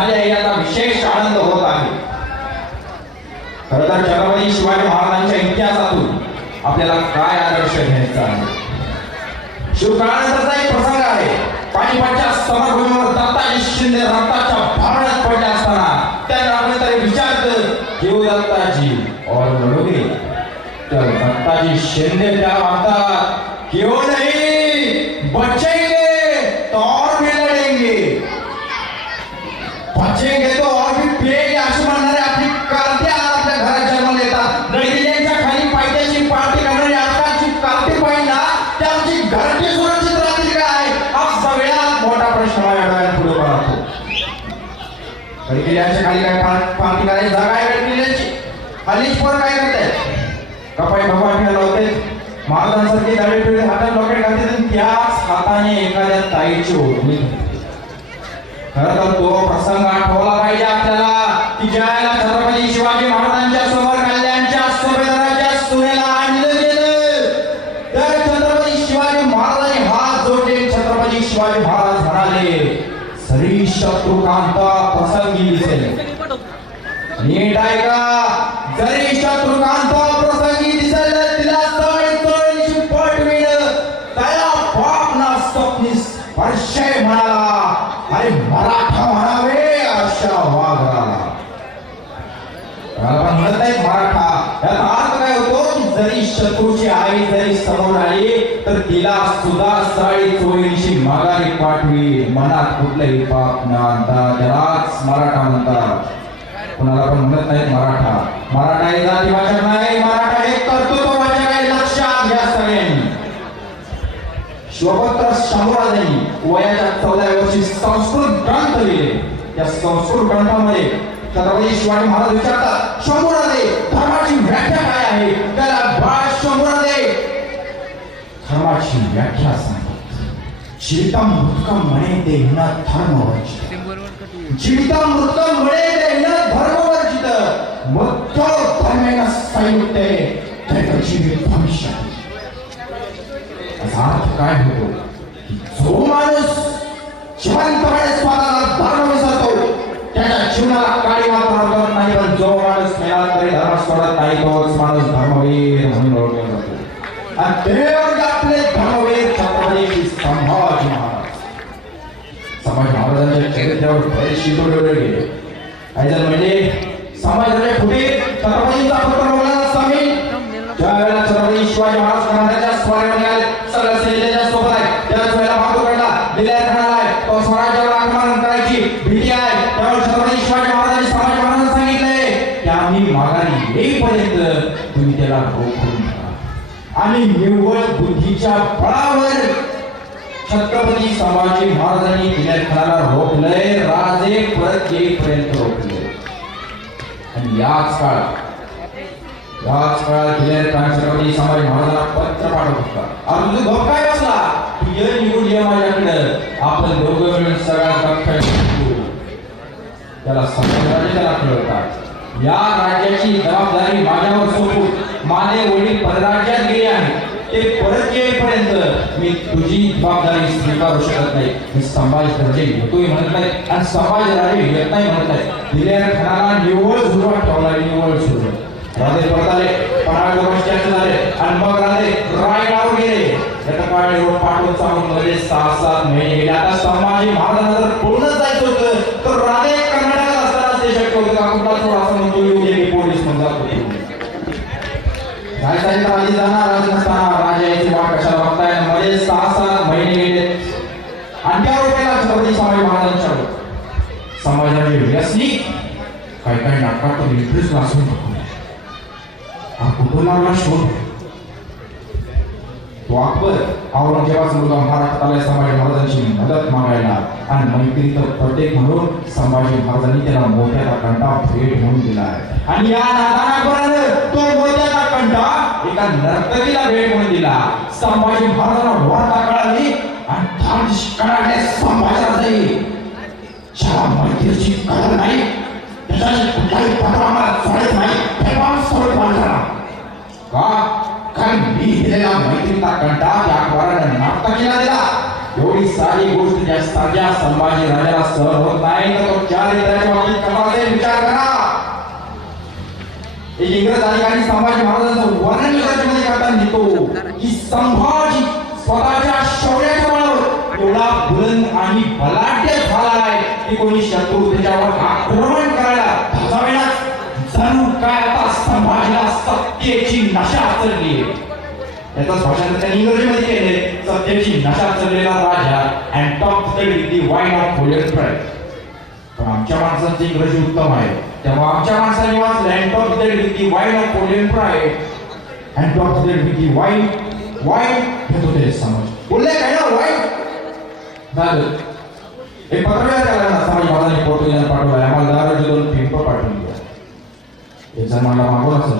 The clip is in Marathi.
झाले आहे याचा विशेष आनंद होत आहे. खर तर छत्रपती शिवाजी महाराजांच्या इतिहासातून आपल्याला काय आदर्श घ्यायचा आहे? शिवकाळानंतरचा एक प्रसंग आहे. पाणीपतच्या समरभूमीवर दत्ताजी शिंदे रक्ताच्या भावण्यात पडले असताना त्यांना आपण तरी विचारलं घेऊ दत्ताजी और म्हणून तर दत्ताजी शिंदे त्या म्हणतात क्यों नाही बचेंगे नळगिऱ्यांच्या खाली काय पाणी करायची जागा आहे नळगिऱ्यांची हल्लीच पण काय करतायत कपाई भगवान होते महाराजांसारखी दावे पिढी हातात लॉकेट घातले आणि त्याच हाताने एखाद्या ताईची ओढणी खरं तर तो प्रसंग आठवला पाहिजे आपल्याला. की ज्याला छत्रपती शिवाजी महाराजांच्या समोर कल्याणच्या सुभेदाराच्या सुनेला आणलं गेलं. तर छत्रपती शिवाजी महाराजांनी हात जोडले छत्रपती शिवाजी महाराज म्हणाले सरी शत्रुकांत नीट ऐका जरी शत्रुकांत प्रसंगी दिसेल तिला तळ तळीची पटविण त्याला बाप ना स्वप्नी स्पर्शय म्हणाला. अरे मराठा म्हणावे अशा वाघाला. मला पण म्हणत नाही मराठा. याचा अर्थ काय होतो? की जरी शत्रूची आई जरी समोर आली तर तिला सुद्धा साडी चोळीशी माघारी पाठवी. मनात कुठलंही पाप ना आणता त्यालाच मराठा म्हणतात. कुणाला पण म्हणत नाही मराठा. मराठा हे जाती भाषा नाही मराठा हे कर्तृत्ववाचक आहे लक्षात घ्या सगळ्यांनी. शिवभद्र शंभराजांनी वयाच्या चौदाव्या वर्षी संस्कृत ग्रंथ लिहिले. त्या संस्कृत ग्रंथामध्ये छत्रपती शिवाजी महाराज विचारतात शंभराजे धर्माची व्याख्या काय आहे? त्याला बाळ शंभराजे. धर्माची व्याख्या सांग. जीवितम मृतकम म्हणे ते न धर्म वर्जित जीवितम मृतकम म्हणे ते न धर्म वर्जित मृत्यो धर्मेन संयुक्ते त्याचं जीवित भविष्य याचा अर्थ काय होतो जो माणूस जिवंतपणे स्वतःला धर्म विसरतो त्याच्या जीवनाला काळी मात्र करत नाही पण जो माणूस मेला तरी धर्म सोडत नाही तोच माणूस धर्मवीर म्हणून ओळखला जातो. आणि ते म्हणजे आपले धर्मवीर छत्रपती संभाजी महाराज संभाजी त्यावर चरित्र्यावर ठेवले गेले. आणि जण म्हणजे समाजाने कुठे छत्रपतींचा पुत्र बोलला स्वामी. ज्यावेळेला छत्रपती शिवाजी महाराज कर्नाटकच्या स्वारीवर सगळ्या सैन्याच्या सोबत आहे. त्याच वेळेला आहे. तो स्वराज्यावर आक्रमण करायची भीती आहे. छत्रपती शिवाजी महाराजांनी महाराजांना सांगितलंय की आम्ही माघारी येईपर्यंत तुम्ही त्याला रोखून आणि निव्वळ बुद्धीच्या बळावर छत्रपती संभाजी महाराजांनी किल्ल्यात खानाला रोखलंय राजे परत येईपर्यंत रोखले आणि याच काळात याच काळात किल्ल्यात खान छत्रपती संभाजी महाराजांना पत्र पाठवत होता. अरे तुझं गप काय बसला? तू ये निवड ये माझ्याकडं. आपण दोघं मिळून सगळ्या कप्प्यात त्याला संभाजी त्याला कळवतात. या राज्याची जबाबदारी माझ्यावर सोपून माझे वडील परराज्यात गेले आहेत. ते परत येईपर्यंत मी तुझी जबाबदारी स्वीकारू शकत नाही. मी संभाजी राजे घेतोय म्हणत नाही. आणि संभाजी राजे येत नाही म्हणत नाही. दिलेल्या खानाला निव्वळ सुरुवात ठेवला निव्वळ सुरुवात. राजे परत आले पन्हाळ झाले आणि मग राजे रायगाव गेले. याचा काळ रोड पाठवून चालून मध्ये सहा सात महिने गेले. आता संभाजी महाराजांना जर पूर्णच जायचं होतं. तर राजे कर्नाटकात असताना ते शक्य होतं का? कुठला थोडासा म्हणतो येऊ दे मी पोलीस म्हणतात होते राजधानी तर आधी जाणार राज नसताना राजा याची वाट कशाला बघताय? मध्ये सहा सात महिने गेले. आणि त्या रुपयाला छत्रपती संभाजी महाराजांच्या समाजाने व्यसनी काही काही नाटकात तर इंटरेस्ट वाचून हा कुटुंबाला शोध. तो अकबर औरंगजेबाचा मुलगा महाराष्ट्रात आलाय संभाजी महाराजांची मदत मागायला आणि मैत्री तर प्रत्येक म्हणून संभाजी महाराजांनी त्याला मोत्याचा कंटा भेट म्हणून दिला आहे. आणि या नादाना अकबरानं तो मोत्याचा कंटा एका नर्तकीला भेट म्हणून दिला. संभाजी महाराजांना वार्ता कळाली आणि त्या कळाले ज्याला मैत्रीची नाही. त्याच्याशी कुठलाही पत्र नाही. का? कारण मी दिलेला मैत्रीचा कंटा त्या अकबराने नाटक दिला एवढी सारी गोष्ट ज्या साध्या संभाजी राजाला सहन होत नाही. तर तो बाबतीत विचार करा. एक इंग्रज अधिकारी संभाजी महाराजांचं वर्णन इंग्रजीमध्ये करताना लिहितो की संभाजी स्वतःच्या शौर्याच्या बळावर एवढा बुलंद आणि बलाढ्य झालाय की कोणी शत्रू त्याच्यावर आक्रमण करायला धजावेनाच जणू काय आता संभाजीला सत्तेची नशा चढली याचं भाषण त्यांनी इंग्रजीमध्ये केले सत्तेची नशा चढलेला राजा and top the wine of होलियन pride पण आमच्या माणसांचं इंग्रजी उत्तम आहे. तेव्हा आमच्या माणसाने वाचलं and top that with the wine of Korean pride and top that with the wine wine घेतो ते समज बोलले काय हो, ना वाईट झालं. एक पत्रव्यवहार केला समाज मला पोर्तुगीजांना पाठवला. आम्हाला दाराचे दोन पिंप पाठवून द्या एक जण मला मागवला असं